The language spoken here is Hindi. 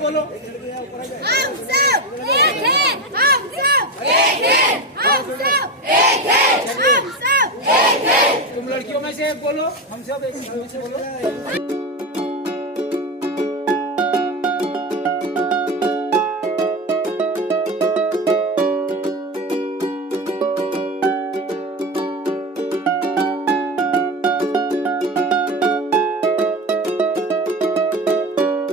बोलो। हम सब एक हैं, हम सब एक हैं, हम सब एक हैं, हम सब एक हैं। तुम लड़कियों में से बोलो, हम सब एक में से बोलो।